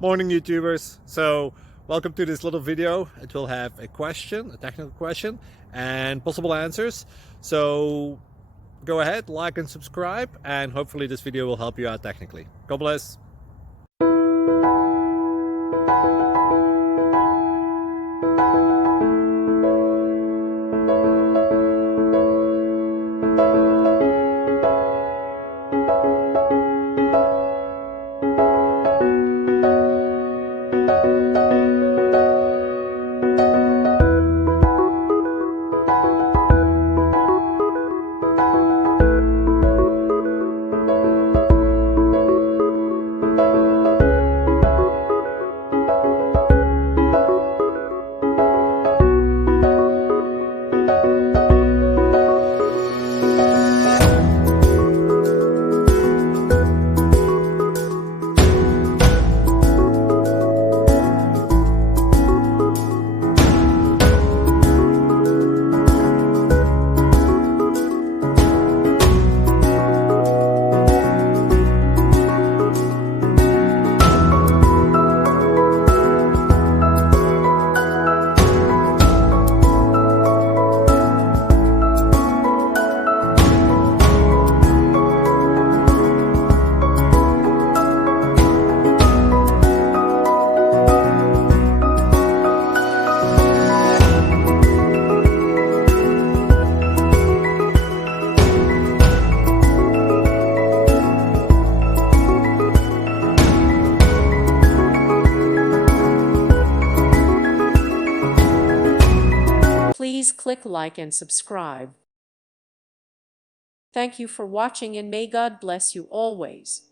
Morning YouTubers. So welcome to this little video. It will have a question, a technical question, and possible answers. So go ahead, like and subscribe, and hopefully this video will help you out technically. God bless. Please click like and subscribe. Thank you for watching and may God bless you always.